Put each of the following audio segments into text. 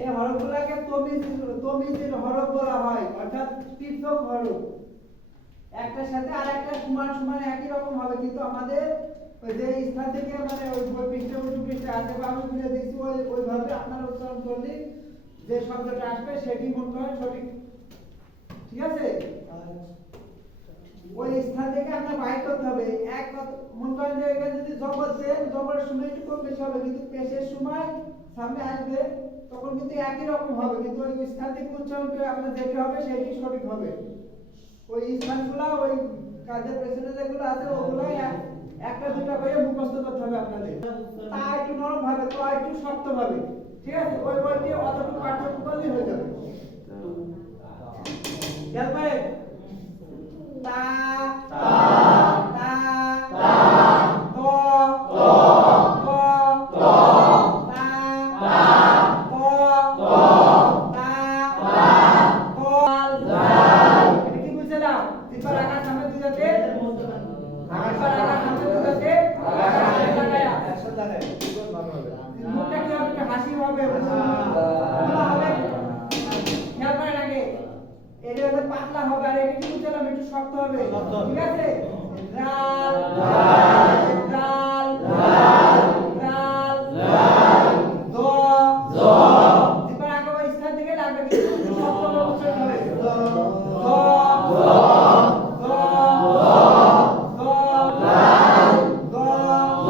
এই হরফগুলোকে তমিজের হরফ বলা হয়, অর্থাৎ পৃথক হরফ। একটার সাথে আরেকটা সমান সমান একই রকম হবে, কিন্তু আমাদের ওই যে স্থান থেকে মানে ওই পৃষ্ঠে উল্টো পৃষ্ঠে আছে বা আমি তুলে দিচ্ছি ওইভাবে আপনারা উচ্চারণ করলে যে শব্দটা আসবে সেটি মনে করেন সঠিক। ঠিক আছে? ওই স্থান থেকে আপনার বাইর করতে হবে। এক মনে করেন যে এখানে যদি জবর দেন, জবরের সময় একটু কম বেশি হবে, কিন্তু পেশের সময় সামনে আসবে তখন কিন্তু একই রকম হবে, কিন্তু ওই স্থান থেকে উচ্চারণ করে আপনার যেটা হবে সেটি সঠিক হবে। ওই স্থানগুলো ওই কাজের পেছনে যেগুলো আছে ওগুলো একটা দুটা করে মুখস্থ করতে হবে আপনাদের। তা একটু নরম ভাবে, তো একটু শক্ত ভাবে। ঠিক আছে? ওই বইটি অতটুকু পাঠ্য করলেই হয়ে যাবে। খেয়াল করেন, তা তা তা তা ত ত ত ত তা তা ত ত তা তা কল জাল। এটা কি বুঝছিলাম? তিনবার আকার সামনে দুই যাতে আকার সামনে দুই যাতে একসাথে লাগায়া একসাথে ভালো হবে। মুখটা কি হবে? হাসি হবে, হবে। খেয়াল করেন আগে এটা হচ্ছে পাতলা হবে, আর এটা কি বুঝলাম একটু শক্ত হবে। ঠিক আছে? রাল রাল রাল রাল রাল দ দ এবার আগে ওই স্থান থেকে লাগবে, কিন্তু শক্ত হবে, উচ্চারণ হবে। দ দ দ দ রাল দ দ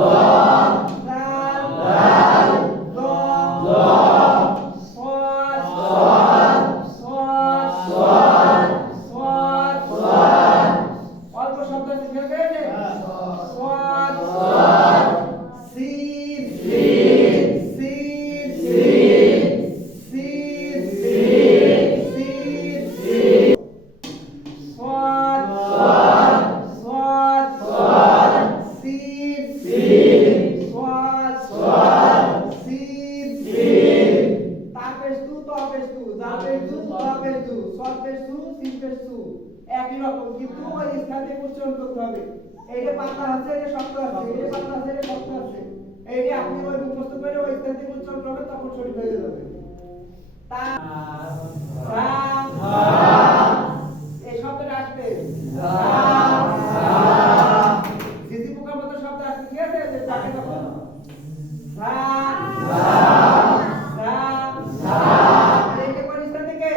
রাল রাল দ দ সর সর সর সর সর সর অল্প শব্দ শিখে গেছে। সর সর সিন সিন সিন সিন সিন সিন সিন সর সর সর সর সিন সিন সর সর সিন সিন তাপেশ তু তপেশ তু জাপেশ তু তপেশ তু সপেশ তু সিপেশ তু একই রকম, কিন্তু ওই স্থানে উচ্চারণ করতে হবে। এইটা পাতলা আছে, এটা শক্ত আছে, এটা পাতলা আছে, এটা শক্ত আছে। এইটা আপনি ওই মুখস্থ করে ওই স্থান থেকে উচ্চারণ করবেন, তখন সঠিক হয়ে যাবে। তা সা সা এই শব্দটা আসবে সা সা জিজি পোকার মতো শব্দ আসবে। ঠিক আছে? যে তাকে তখন সা সা সা সা এইটা কোন স্থান থেকে?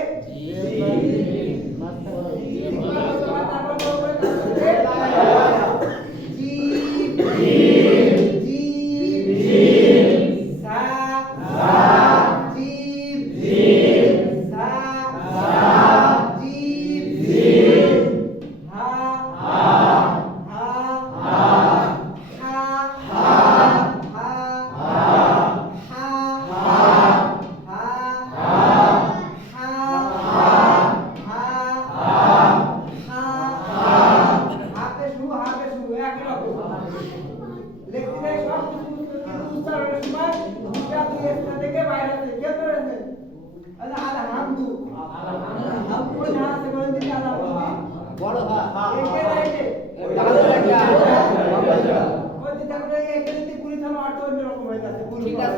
ঠিক আছে?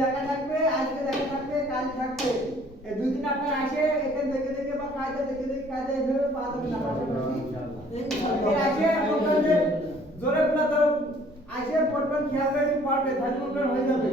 লেখা থাকবে, আজকে লেখা থাকবে, কাল থাকবে। এই দুই দিন আপনার আসে কাজে এইভাবে পা ধরে না পাশাপাশি এই আছে বলবেন যে জোরে বলা তো আছে পড়বেন খেয়াল রেখে পড়বে তাহলে হয়ে যাবে